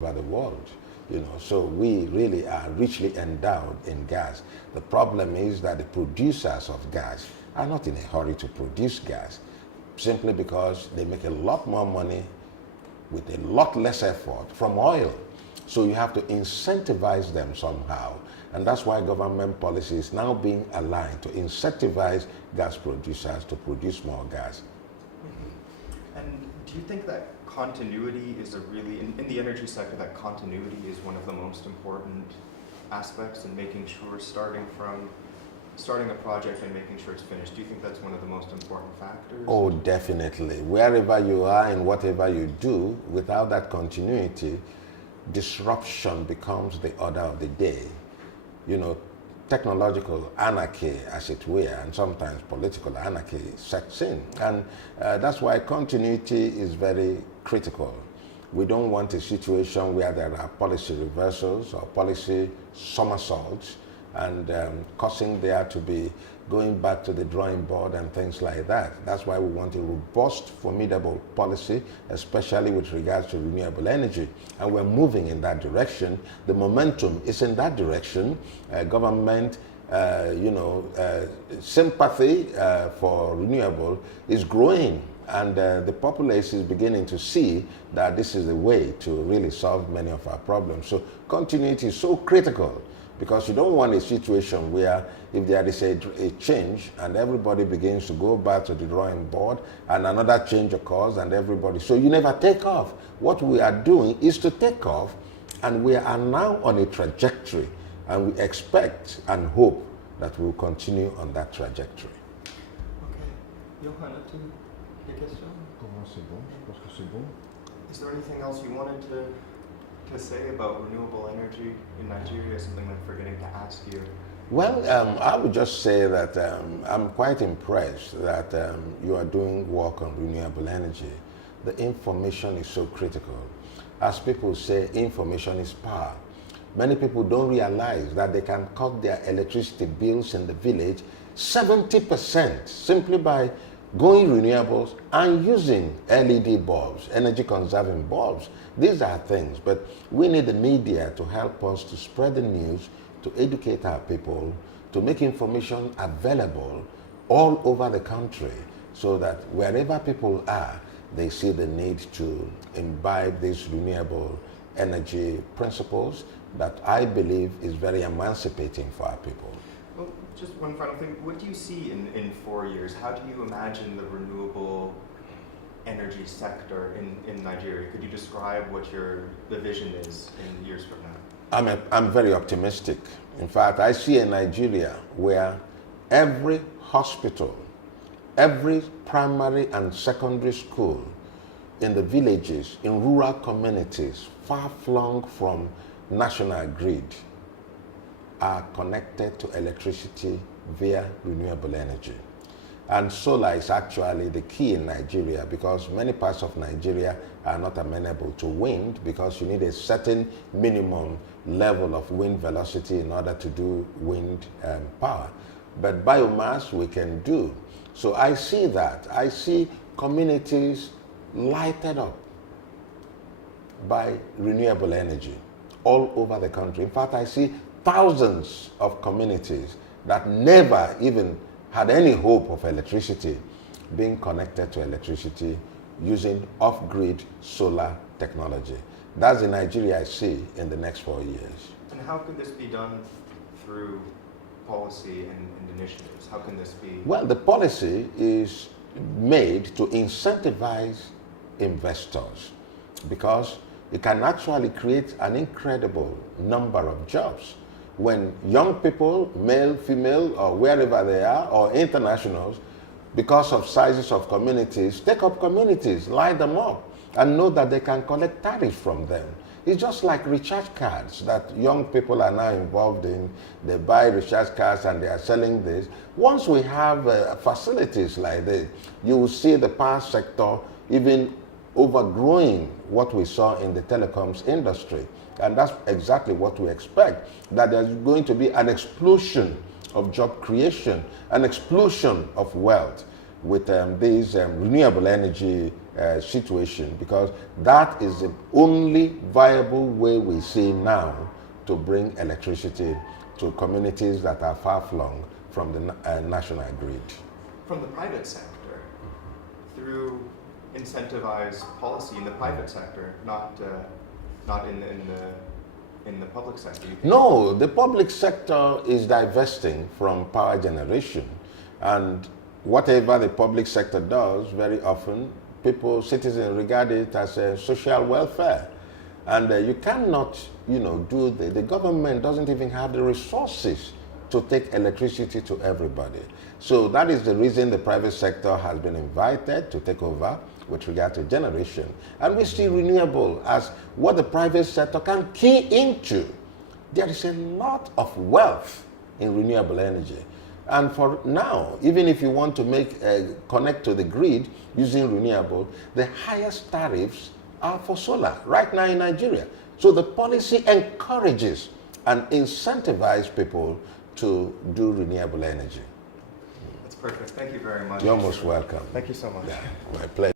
over the world. So we really are richly endowed in gas. The problem is that the producers of gas are not in a hurry to produce gas, simply because they make a lot more money with a lot less effort from oil. So you have to incentivize them somehow. And that's why government policy is now being aligned to incentivize gas producers to produce more gas. Mm-hmm. And do you think that continuity is in the energy sector, that continuity is one of the most important aspects in making sure starting a project and making sure it's finished? Do you think that's one of the most important factors? Oh, definitely. Wherever you are and whatever you do, without that continuity, disruption becomes the order of the day. Technological anarchy, as it were, and sometimes political anarchy sets in. And that's why continuity is very critical. We don't want a situation where there are policy reversals or policy somersaults and causing there to be going back to the drawing board and things like that. That's why we want a robust, formidable policy, especially with regards to renewable energy. And we're moving in that direction. The momentum is in that direction. Government, sympathy for renewable is growing. And the populace is beginning to see that this is the way to really solve many of our problems. So continuity is so critical, because you don't want a situation where if there is a change and everybody begins to go back to the drawing board and another change occurs and everybody, so you never take off. What we are doing is to take off, and we are now on a trajectory, and we expect and hope that we'll continue on that trajectory. Okay. Johan, des questions? C'est bon, je pense que c'est bon. Is there anything else you wanted to say about renewable energy in Nigeria, something I'm forgetting to ask you? Well, I would just say that I'm quite impressed that you are doing work on renewable energy. The information is so critical. As people say, information is power. Many people don't realize that they can cut their electricity bills in the village 70% simply by going renewables and using LED bulbs, energy conserving bulbs. These are things, but we need the media to help us to spread the news, to educate our people, to make information available all over the country, so that wherever people are, they see the need to imbibe these renewable energy principles that I believe is very emancipating for our people. Well, just one final thing. What do you see in 4 years? How do you imagine the renewable energy sector in Nigeria? Could you describe what the vision is in years from now? I'm very optimistic. In fact, I see a Nigeria where every hospital, every primary and secondary school in the villages, in rural communities, far-flung from national grid, are connected to electricity via renewable energy. And solar is actually the key in Nigeria, because many parts of Nigeria are not amenable to wind, because you need a certain minimum level of wind velocity in order to do wind power. But biomass we can do. So I see that. I see communities lighted up by renewable energy all over the country. In fact, I see thousands of communities that never even had any hope of electricity being connected to electricity using off-grid solar technology. That's the Nigeria I see in the next 4 years. And how could this be done through policy and initiatives? How can this be? Well, the policy is made to incentivize investors, because it can actually create an incredible number of jobs. When young people, male, female, or wherever they are, or internationals, because of sizes of communities, take up communities, light them up, and know that they can collect tariffs from them. It's just like recharge cards that young people are now involved in. They buy recharge cards and they are selling this. Once we have facilities like this, you will see the power sector even overgrowing what we saw in the telecoms industry. And that's exactly what we expect, that there's going to be an explosion of job creation, an explosion of wealth with these renewable energy situation, because that is the only viable way we see now to bring electricity to communities that are far-flung from the national grid. From the private sector, through incentivized policy in the private sector, not in the public sector. You think? No, the public sector is divesting from power generation, and whatever the public sector does, very often citizens regard it as a social welfare, and you cannot, do the government doesn't even have the resources to take electricity to everybody. So that is the reason the private sector has been invited to take over with regard to generation. And we see renewable as what the private sector can key into. There is a lot of wealth in renewable energy. And for now, even if you want to connect to the grid using renewable, the highest tariffs are for solar right now in Nigeria. So the policy encourages and incentivizes people to do renewable energy. That's perfect. Thank you very much. You're most welcome. Thank you so much. Yeah, my pleasure.